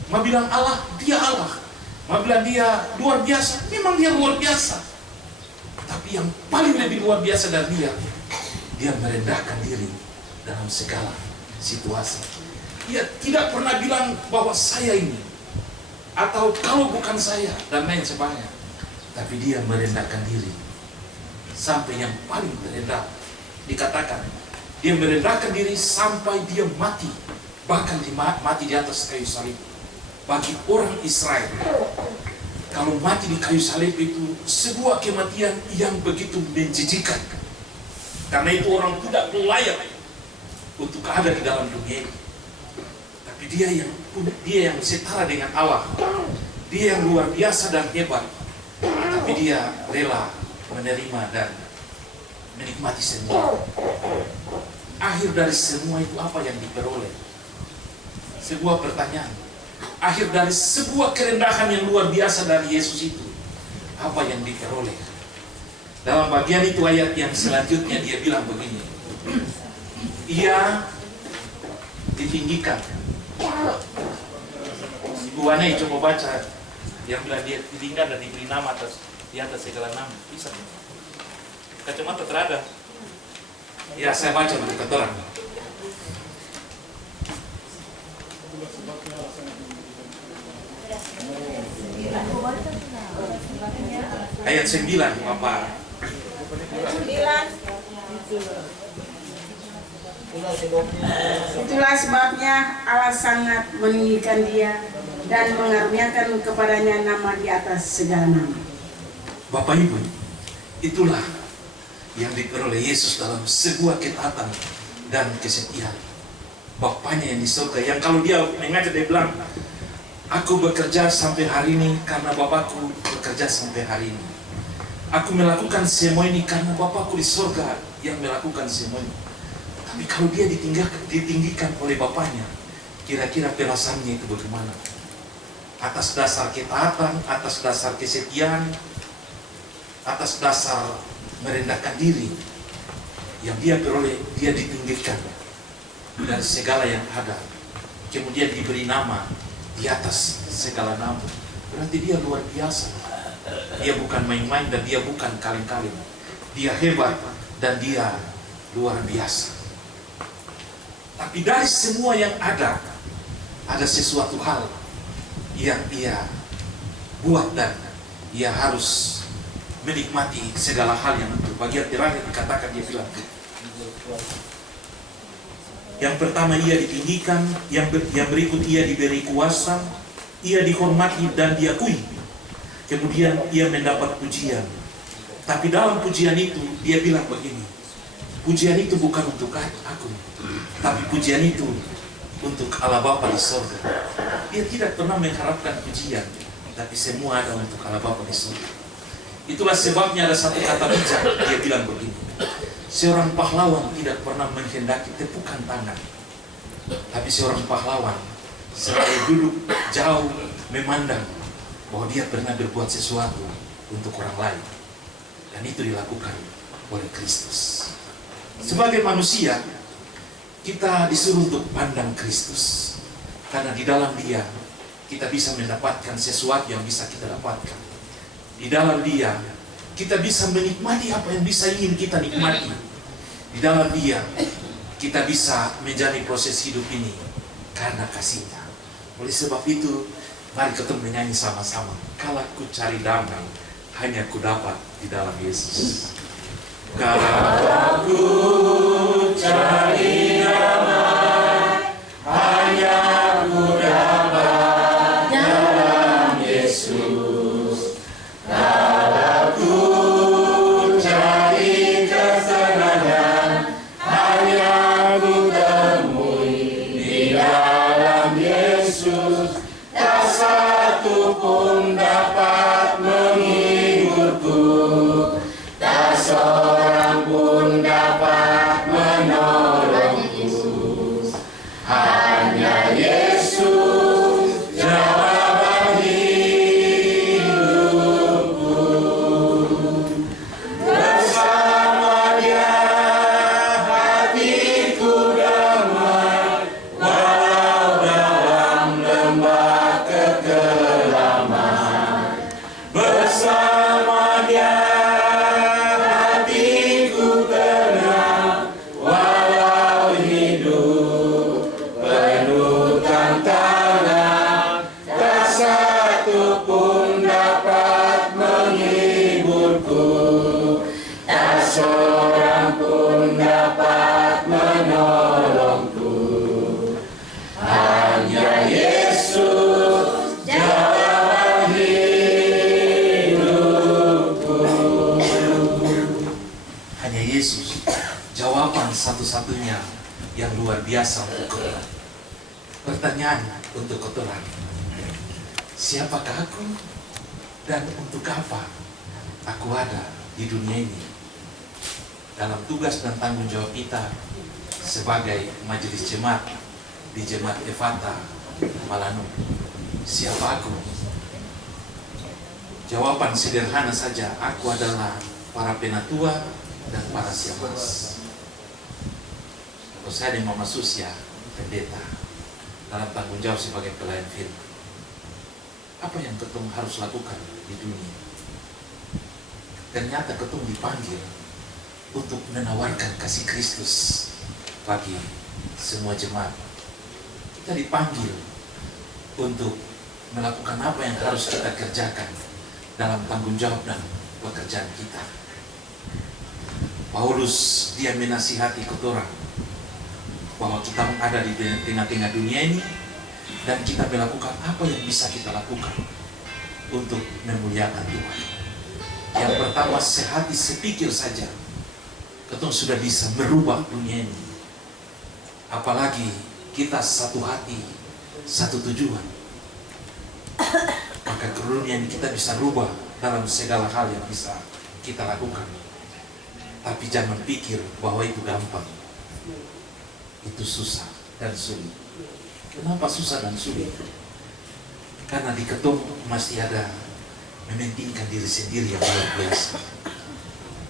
Mau bilang Allah, dia Allah. Mau bilang dia luar biasa, memang dia luar biasa. Tapi yang paling lebih luar biasa dari dia merendahkan diri dalam segala situasi. Dia tidak pernah bilang bahwa saya ini, atau kalau bukan saya, dan lain sebagainya. Tapi dia merendahkan diri sampai yang paling terendah. Dikatakan dia merendahkan diri sampai dia mati, bahkan mati di atas kayu salib. Bagi orang Israel, kalau mati di kayu salib itu sebuah kematian yang begitu menjijikan. Karena itu orang tidak layak untuk ada di dalam dunia ini. Tapi dia yang setara dengan Allah, dia yang luar biasa dan hebat. Tapi dia rela menerima dan menikmati semua. Akhir dari semua itu apa yang diperoleh? Sebuah pertanyaan. Akhir dari sebuah kerendahan yang luar biasa dari Yesus itu, apa yang diperoleh? Dalam bagian itu ayat yang selanjutnya dia bilang begini, ia ditinggikan. Ibu Wane coba baca yang bilang dia ditinggikan dan diberi nama di atas segala nama. Bisa? Kacamata terada. Ya, saya baca untuk kata orang. Ayat 9, Bapak. Itulah sebabnya Allah sangat meninggikan dia dan mengaruniakan kepadanya nama di atas segala nama. Bapak Ibu, itulah yang diperoleh Yesus dalam sebuah ketaatan dan kesetiaan. Bapaknya yang di surga, yang kalau dia mengajar dia bilang, aku bekerja sampai hari ini karena Bapakku bekerja sampai hari ini. Aku melakukan semua ini karena Bapakku di surga yang melakukan semua ini. Tapi kalau dia ditinggikan oleh Bapaknya, kira-kira perasaannya itu bagaimana? Atas dasar ketaatan, atas dasar kesetiaan, atas dasar merendahkan diri, yang dia peroleh, dia ditinggikan dari segala yang ada. Kemudian diberi nama di atas segala nama. Berarti dia luar biasa. Dia bukan main-main dan dia bukan kaleng-kaleng. Dia hebat dan dia luar biasa. Tapi dari semua yang ada sesuatu hal yang ia buat dan ia harus menikmati segala hal yang itu. Bagian terakhir dikatakan dia bilang, yang pertama ia ditinggikan, yang berikut ia diberi kuasa, ia dihormati dan diakui. Kemudian ia mendapat pujian. Tapi dalam pujian itu dia bilang begini, pujian itu bukan untuk aku, tapi pujian itu untuk Allah Bapa di surga. Dia tidak pernah mengharapkan pujian, tapi semua ada untuk Allah Bapa di surga. Itulah sebabnya ada satu kata bijak, dia bilang begini, seorang pahlawan tidak pernah menghendaki tepukan tangan, tapi seorang pahlawan selalu duduk jauh memandang bahwa dia pernah berbuat sesuatu untuk orang lain. Dan itu dilakukan oleh Kristus. Sebagai manusia, kita disuruh untuk pandang Kristus. Karena di dalam dia, kita bisa mendapatkan sesuatu yang bisa kita dapatkan. Di dalam dia, kita bisa menikmati apa yang bisa ingin kita nikmati. Di dalam dia, kita bisa menjalani proses hidup ini karena kasihnya. Oleh sebab itu, mari kita menyanyi sama-sama. Kalau ku cari damai, hanya ku dapat di dalam Yesus. Kalau ku cari damai, hanya ku dapat dalam Yesus. Kalau ku cari kesenangan, hanya ku temui di dalam Yesus. Tak satu pun dapat menghiburku, tak seorang pun dapat menolongku. Hanya Yesus jawaban hidupku. Bersama Dia hatiku damai, walau dalam lembah kekelaman. Bersama Dia hatiku tenang, walau hidup penuh tantangan. Tak satu pun dapat menghiburku, tak seorang pun dapat menolongku. Hanya Yesus jawaban hidupku. Hanya Yesus jawaban satu-satunya yang luar biasa untuk kita. Pertanyaan untuk kotoran, siapakah aku dan untuk apa aku ada di dunia ini? Dalam tugas dan tanggung jawab kita sebagai majelis jemaat di Jemaat Efata Malanu, siapa aku? Jawaban sederhana saja, aku adalah para penatua dan para siamas. Kalau saya dan Mama Susia, pendeta, dalam tanggung jawab sebagai pelayan firman, apa yang ketum harus lakukan di dunia? Ternyata ketum dipanggil untuk menawarkan kasih Kristus bagi semua jemaat. Kita dipanggil untuk melakukan apa yang harus kita kerjakan dalam tanggung jawab dan pekerjaan kita. Paulus dia menasihati kotoran bahwa kita ada di tengah-tengah dunia ini dan kita melakukan apa yang bisa kita lakukan untuk memuliakan Tuhan. Yang pertama, sehati sepikir saja ketong sudah bisa merubah dunia ini. Apalagi kita satu hati, satu tujuan. Maka kerunia ini kita bisa rubah dalam segala hal yang bisa kita lakukan. Tapi jangan pikir bahwa itu gampang. Itu susah dan sulit. Kenapa susah dan sulit? Karena di ketong masih ada mementingkan diri sendiri yang luar biasa.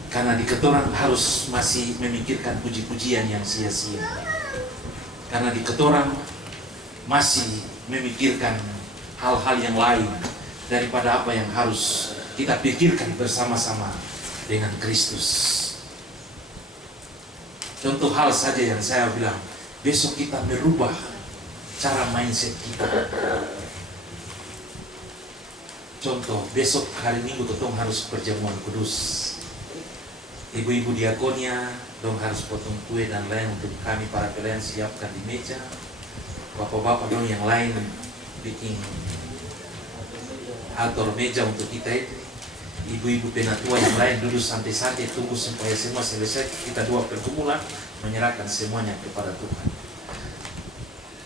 Karena di ketoran harus masih memikirkan puji-pujian yang sia-sia. Karena di ketoran masih memikirkan hal-hal yang lain daripada apa yang harus kita pikirkan bersama-sama dengan Kristus. Contoh hal saja yang saya bilang, besok kita merubah cara mindset kita. Contoh, besok hari Minggu ketong harus perjamuan kudus. Ibu-ibu diakonia dong harus potong kue dan lain untuk kami para pelayan siapkan di meja. Bapak-bapak dong yang lain bikin atur meja untuk kita itu. Ibu-ibu penatua yang lain duduk santai-santai tunggu supaya semua selesai. Kita dua pergumulan menyerahkan semuanya kepada Tuhan.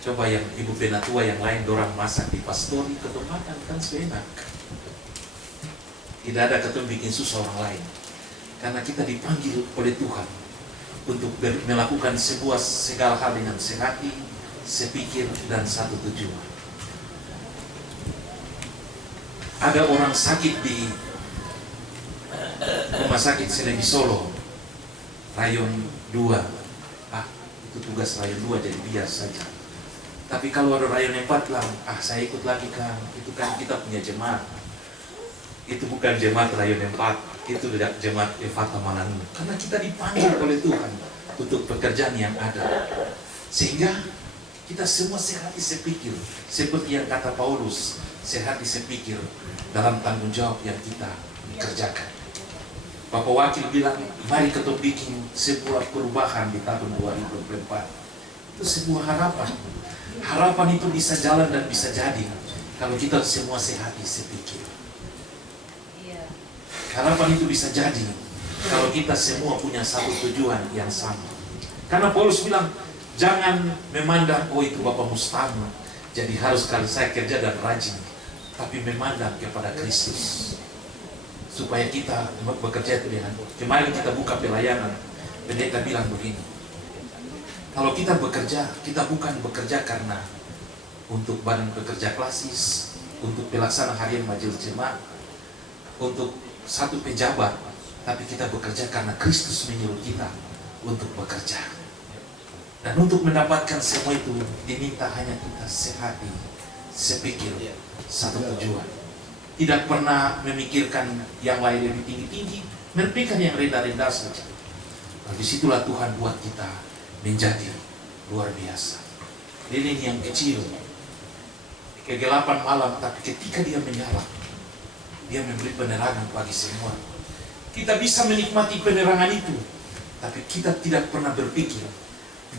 Coba yang ibu penatua yang lain dorang masak di pastori, ketemu makan kan seenak. Tidak ada ketemu bikin susah orang lain. Karena kita dipanggil oleh Tuhan untuk melakukan segala hal dengan sehati, sepikir, dan satu tujuan. Ada orang sakit di rumah sakit Selebi Solo, rayon 2. Itu tugas rayon 2 jadi biasa saja. Tapi kalau ada rayon 4 lah, saya ikut lagi kan. Itu kan kita punya jemaat. Itu bukan jemaat rayon 4, itu jemaat Efata Malanu. Karena kita dipanggil oleh Tuhan untuk pekerjaan yang ada. Sehingga kita semua sehati sepikir, seperti yang kata Paulus, sehati sepikir dalam tanggung jawab yang kita kerjakan. Bapak Wakil bilang, mari kita bikin sebuah perubahan di tahun 2024. Itu sebuah harapan. Harapan itu bisa jalan dan bisa jadi kalau kita semua sehati sepikir. Harapan itu bisa jadi kalau kita semua punya satu tujuan yang sama. Karena Paulus bilang, jangan memandang, oh itu Bapak Mustama, jadi harus kalau saya kerja dan rajin. Tapi memandang kepada Kristus. Supaya kita bekerja itu dengan. Kemarin kita buka pelayanan, pendeta bilang begini, kalau kita bekerja, kita bukan bekerja karena untuk badan pekerja klasis, untuk pelaksana harian majelis jemaat, untuk satu pejabat, tapi kita bekerja karena Kristus menyuruh kita untuk bekerja. Dan untuk mendapatkan semua itu diminta hanya kita sehati, sepikir, satu tujuan. Tidak pernah memikirkan yang lain lebih tinggi-tinggi, memikirkan yang rendah-rendah saja. Nah, disitulah Tuhan buat kita menjadi luar biasa. Lilin yang kecil, kegelapan malam, tapi ketika dia menyala, dia memberi penerangan bagi semua. Kita bisa menikmati penerangan itu, tapi kita tidak pernah berpikir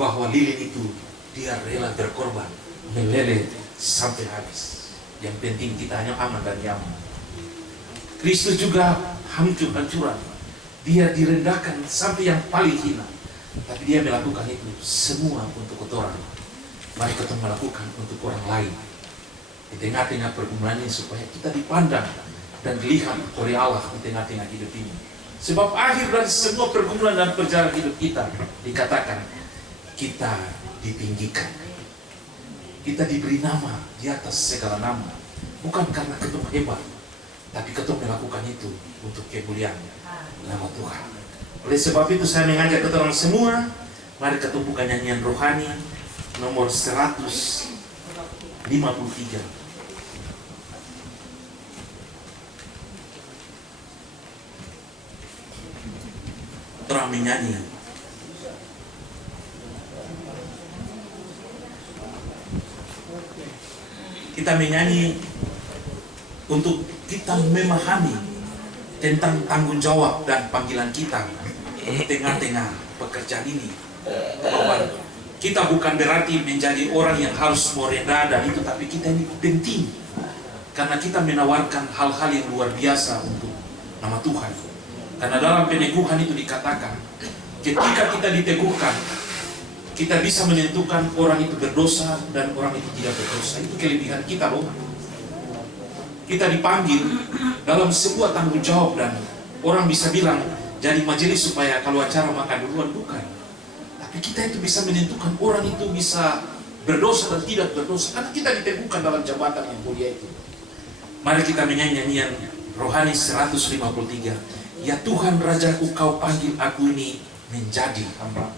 bahwa lilin itu dia rela berkorban, meleleh sampai habis. Yang penting kita hanya aman dan nyaman. Kristus juga hancur-hancuran. Dia direndahkan sampai yang paling hina. Tapi dia melakukan itu semua untuk orang. Mari kita melakukan untuk orang lain. Di tengah-tengah pergumulan ini supaya kita dipandang dan dilihat oleh Allah di tengah-tengah hidup ini. Sebab akhir dari semua pergumulan dan perjalanan hidup kita dikatakan kita ditinggikan. Kita diberi nama di atas segala nama. Bukan karena ketemu hebat, tapi ketemu melakukan itu untuk kemuliaan nama Tuhan. Oleh sebab itu saya mengajak kita orang semua, mari kita buka nyanyian rohani nomor 153. Orang menyanyi. Kita menyanyi untuk kita memahami tentang tanggung jawab dan panggilan kita di tengah-tengah pekerjaan ini. Bahwa kita bukan berarti menjadi orang yang harus merendah dan itu, tapi kita ini penting karena kita menawarkan hal-hal yang luar biasa untuk nama Tuhan. Karena dalam peneguhan itu dikatakan, ketika kita diteguhkan, kita bisa menentukan orang itu berdosa dan orang itu tidak berdosa. Itu kelebihan kita loh. Kita dipanggil dalam sebuah tanggung jawab dan orang bisa bilang jadi majelis supaya kalau acara makan duluan, bukan. Tapi kita itu bisa menentukan orang itu bisa berdosa dan tidak berdosa karena kita diteguhkan dalam jabatan yang mulia itu. Mari kita menyanyi nyanyian rohani 153. Ya Tuhan Rajaku, Kau panggil aku ini menjadi hamba.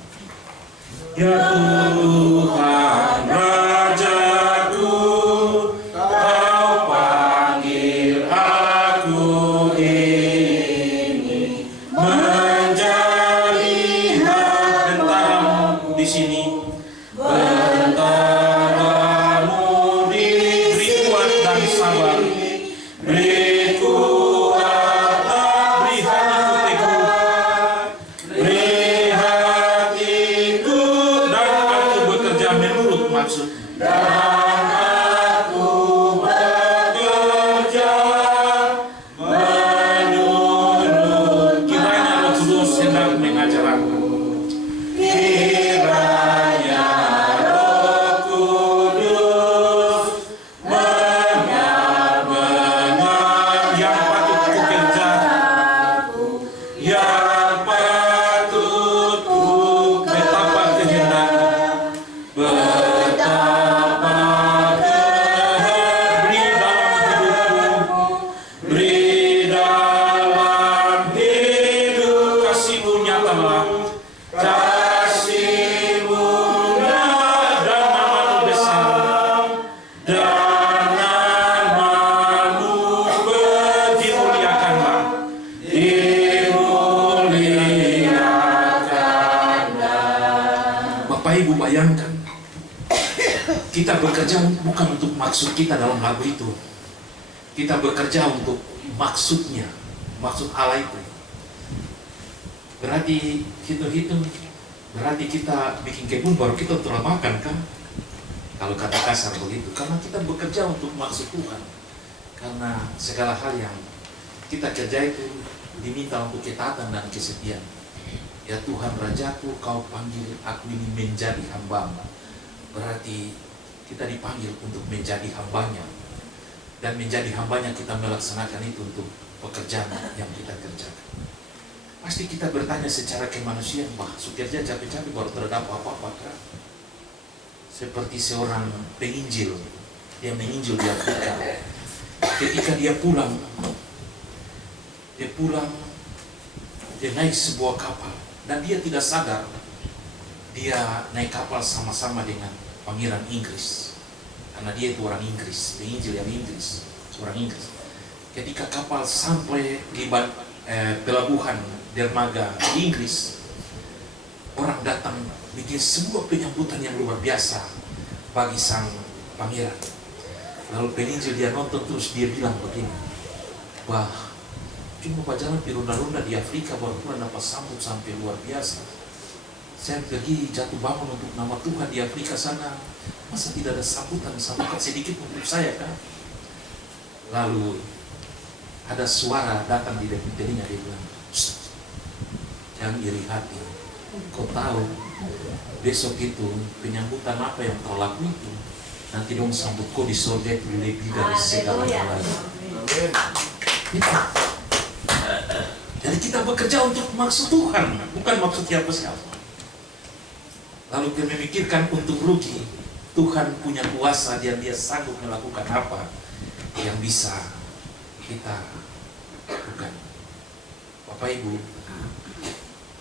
Ya Tuhan Rajaku, Kau panggil aku ini menjadi bentaramu di sini, bentaramu beri kuat dan sabar, beri kuat dan beri hatiku teguh, beri hatiku menurut maksud dan aku bekerja menurut. Kiranya Roh Kudus sedang mengajar aku. Kiranya Roh Kudus benar-benar yang patut ku kerja, yang patut ku betapa kehendaknya. Betapa beri dalam hidup kasih-Mu nyatalah, kasih-Mu dan nama-Mu besar dan nama-Mu dimuliakanlah, dimuliakanlah. Bapak Ibu bayangkan, kita bekerja bukan untuk maksud kita dalam lagu itu. Kita bekerja untuk maksudnya, maksud Allah itu. Berarti hitung-hitung, berarti kita bikin kebun baru kita telah makan kan? Kalau kata kasar begitu, karena kita bekerja untuk maksud Tuhan. Karena segala hal yang kita kerja itu diminta untuk ketaatan dan kesetiaan. Ya Tuhan Rajaku, kau panggil aku ini menjadi hamba-Mu. Berarti kita dipanggil untuk menjadi hambanya. Dan menjadi hambanya kita melaksanakan itu untuk pekerjaan yang kita kerjakan. Pasti kita bertanya secara kemanusiaan, wah kerja capek-capek baru terdapat apa-apa kan? Seperti seorang penginjil, dia menginjil di Afrika. Ketika dia pulang, dia naik sebuah kapal dan dia tidak sadar dia naik kapal sama-sama dengan pangeran Inggris, karena dia itu orang Inggris, penginjil yang Inggris, orang Inggris. Ketika kapal sampai di pelabuhan dermaga di Inggris, orang datang bikin sebuah penyambutan yang luar biasa bagi sang pangeran. Lalu penginjil dia nonton terus dia bilang begini, wah cuma pajangan pirunda-runda di Afrika baru pulang dapat sambut sampai luar biasa. Saya pergi jatuh bangun untuk nama Tuhan di Afrika sana, masa tidak ada sambutan sedikit untuk saya kan? Lalu ada suara datang di depan telinga, dia bilang, jangan iri hati, kau tahu besok itu penyambutan apa yang kau lakukan itu nanti dong sambut kau di surga itu lebih dari segala hal. Jadi kita bekerja untuk maksud Tuhan, bukan maksud siapa-siapa. Lalu kita memikirkan untuk rugi, Tuhan punya kuasa dan dia sanggup melakukan apa yang bisa kita lakukan. Bapak Ibu,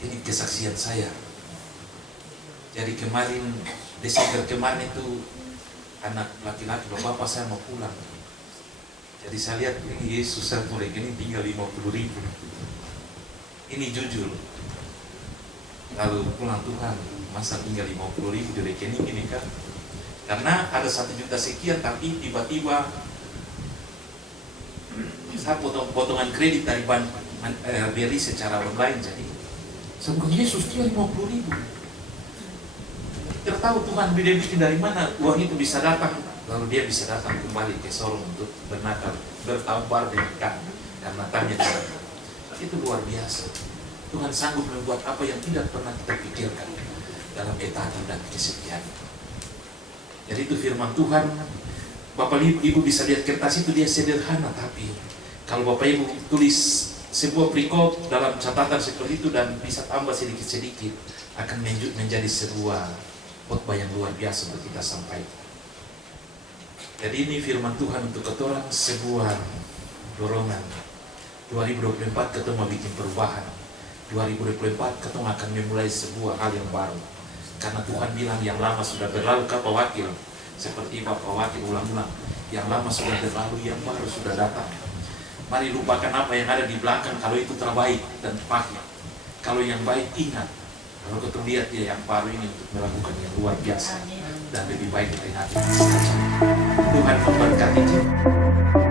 ini kesaksian saya. Jadi kemarin, Desember kemarin itu anak laki-laki, bapak saya mau pulang. Jadi saya lihat ini Yesus saya mulai ini tinggal 50.000. Ini jujur. Lalu pulang Tuhan, masa tinggal 50.000 di rekening ini kan? Karena ada 1 juta sekian, tapi tiba-tiba saya potongan kredit dari bank BRI secara online. Jadi saya bilang, Yesus dia 50.000. Kita tahu Tuhan bikin dari mana uang itu bisa datang. Lalu dia bisa datang kembali ke Solo untuk bertabar dengan kami karena tanya Tuhan. Itu luar biasa. Tuhan sanggup membuat apa yang tidak pernah kita pikirkan dalam ketaatan dan kesetiaan. Jadi itu firman Tuhan. Bapak Ibu bisa lihat kertas itu dia sederhana, tapi kalau Bapak Ibu tulis sebuah perikop dalam catatan seperti itu dan bisa tambah sedikit-sedikit, akan menjadi sebuah khotbah yang luar biasa untuk kita sampaikan. Jadi ini firman Tuhan untuk kita orang, sebuah dorongan. 2024 kita mau bikin perubahan. 2024 kita akan memulai sebuah hal yang baru. Karena Tuhan bilang yang lama sudah berlalu, Bapak Wakil. Seperti Bapak Wakil ulang-ulang, yang lama sudah berlalu, yang baru sudah datang. Mari lupakan apa yang ada di belakang kalau itu terbaik dan pahit. Kalau yang baik ingat. Kalau kita lihat dia yang baru ini untuk melakukan yang luar biasa dan lebih baik dari hati. Tuhan memberkati kita.